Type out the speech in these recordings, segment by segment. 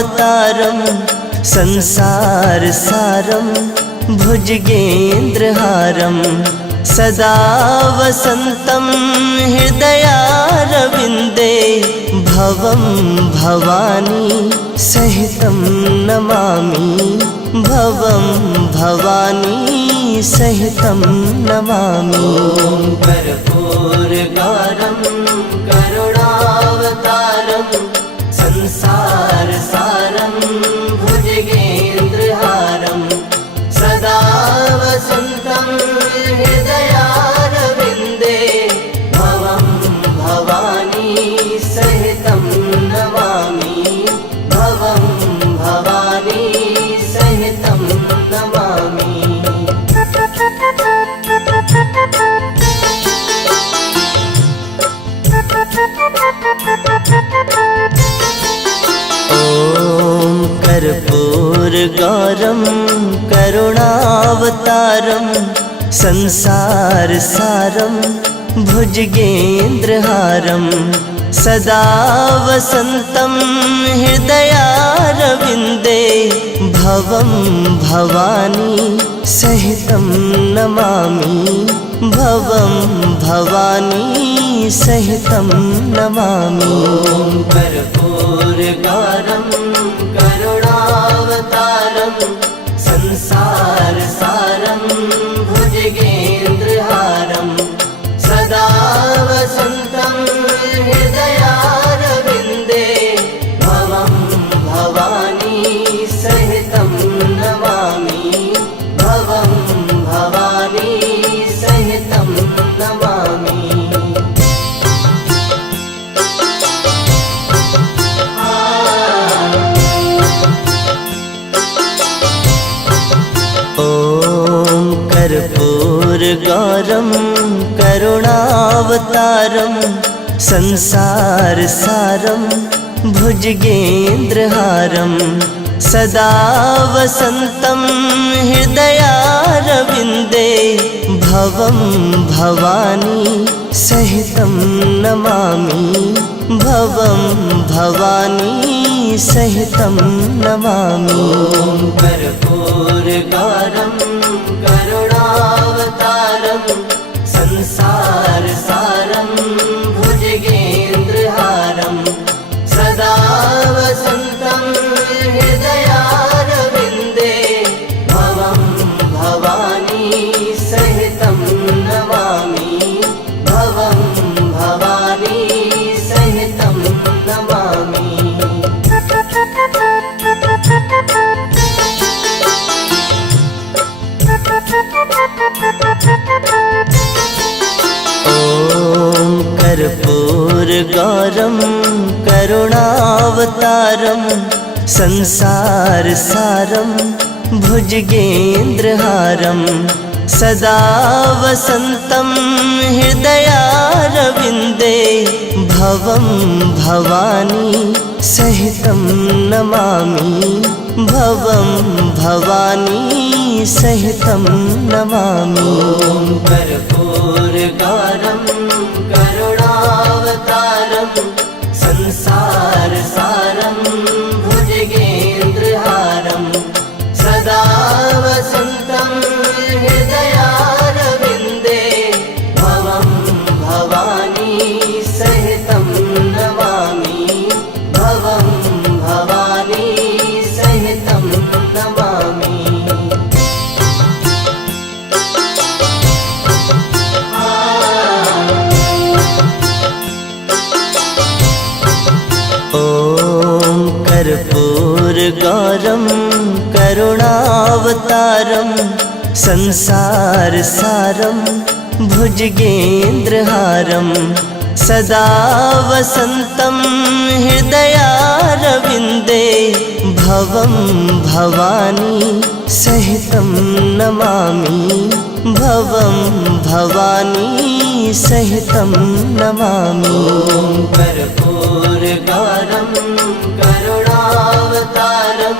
करुणावतारं संसारसारं भुजगेन्द्रहारं सदा वसन्तं हृदयारविन्दे भवं भवानी सहितं नमामि भवं भवानी सहितं नमामि। ॐ कर्पूरगारं करुणावतारं संसारसारं भुजगेन्द्रहारं सदा वसन्तं हृदयारविन्दे भवं भवानी सहितं नमामि भवं भवानी सहितं नमामि। ॐ कर्पूरगारं करुणावतारं संसारसारं भुजगेन्द्रहारं सदा वसन्तं हृदयारविन्दे भवं भवानी सहितं नमामि भवं भवानी सहितं नमामि। ॐ कर्पूरगारं करुणावतारं संसारसारं भुजगेन्द्रहारं सदा वसन्तं हृदयारविन्दे भवं भवानी सहितं नमामि भवं भवानी सहितं नमामि। ॐ कर्पूरगारं करुणावतारं संसारसारं भुजगेन्द्रहारं सदा वसन्तं हृदयारविन्दे भवं भवानी सहितं नमामि भवं भवानी सहितं नमामि। ॐ कर्पूरगारं करुणावतारं संसारसारं भुजगेन्द्रहारं सदा वसन्तं हृदयारविन्दे भवं भवानी सहितं नमामि भवं भवानी सहितं नमामि। ॐ कर्पूरगारं करुणावतारं संसारसारं भुजगेन्द्रहारं सदा वसन्तं हृदयारविन्दे भवं भवानी सहितं नमामि भवं भवानी सहितं नमामि। ॐ कर्पूरगारं करुणावतारं संसारसारं भुजगेन्द्रहारं सदा वसन्तं हृदयारविन्दे भवं भवानी सहितं नमामि भवं भवानी सहितं नमामि। ॐ कर्पूरगारं करुणावतारं संसारसारं भुजगेन्द्रहारं सदा वसन्तं हृदयारविन्दे भवं भवानी सहितं नमामि भवं भवानी सहितं नमामि। ॐ कर्पूरगारं करुणावतारं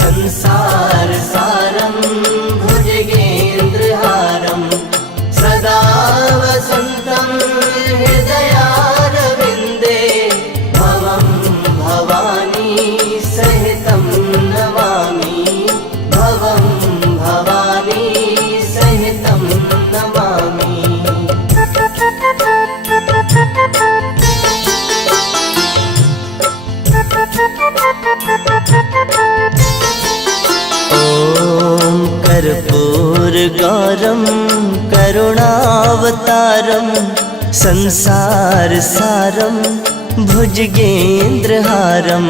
संसारसारं भुजगेन्द्रहारं सदा वसन्तं हृदयारविन्दे भवं भवानी सहितं कर्पूरगारमवतारं संसारसारं भुजगेन्द्रहारं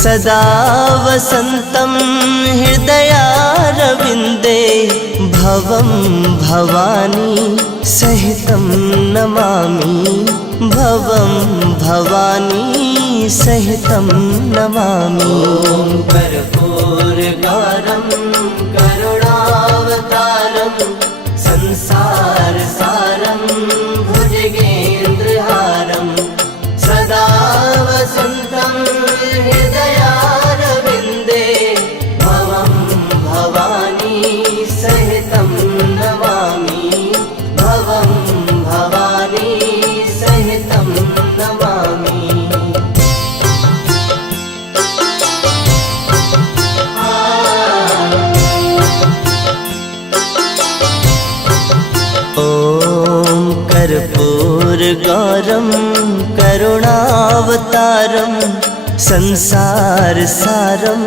सदा वसन्तं हृदयारविन्दे भवं भवानी सहितं नमामि भवं भवानी सहितं नमामि। कर्पूरगारं करुणावतारं संसारसारं भुजगेन्द्रहारं सदा वसन्तं हृदयारविन्दे भवं भवानी सहितं नमामि भवं भवानी सहितं नमामि। ॐ कर्पूरगारं करुणावतारं संसारसारं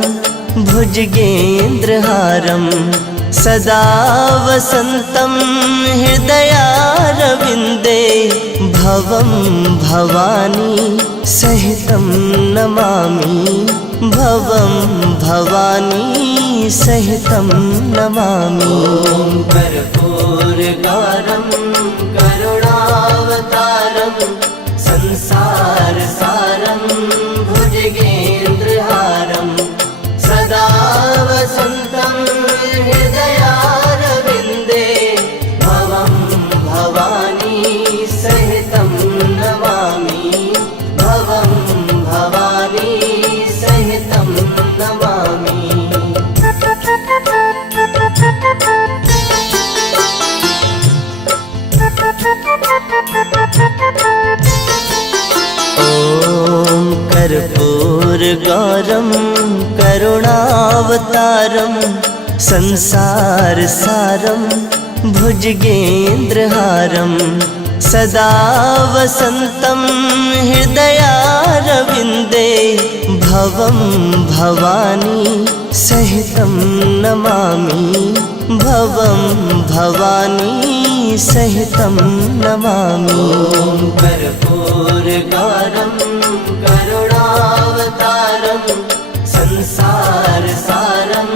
भुजगेन्द्रहारं सदा वसन्तं हृदयारविन्दे भवं भवानी सहितं नमामि भवं भवानी सहितं नमामि। कर्पूरगारं करुणावतारं संसारसारं भुजगेन्द्रहारं सदा वसन्तं हृदयारविन्दे भवं भवानी सहितं नमामि भवं भवानी सहितं नमामि। ॐ कर्पूरगारं करुणावतारं संसारसारं भुजगेन्द्रहारं सदा वसन्तं हृदयारविन्दे भवं भवानी सहितं नमामि भवं भवानी सहितं नमामि। कर्पूरगारं करुणावतारं संसारसारं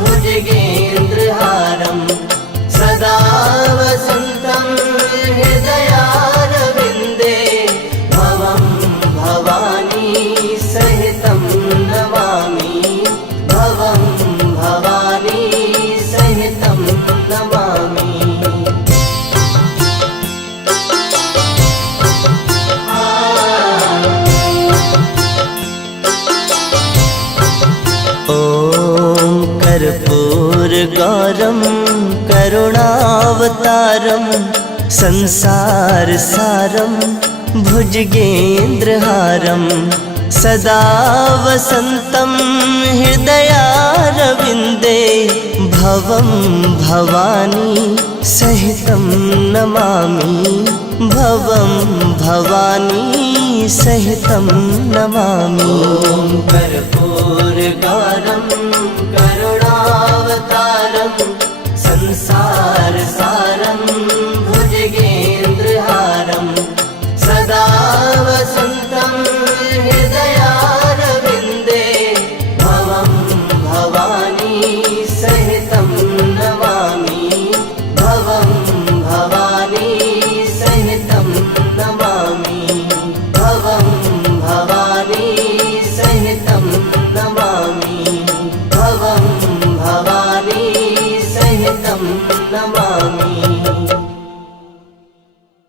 भुजगेन्द्रहारं सदा वसन्तं हृदयारविन्दे भवं भवानी सहितं नमामि भवं भवानी सहितं नमामि। ॐ कर्पूरगारं करुणावतारं संसारसारं भुजगेन्द्रहारं सदा वसन्तं हृदयारविन्दे भवं भवानी सहितं नमामि भवं भवानी सहितं नमामि। कर्पूरगारं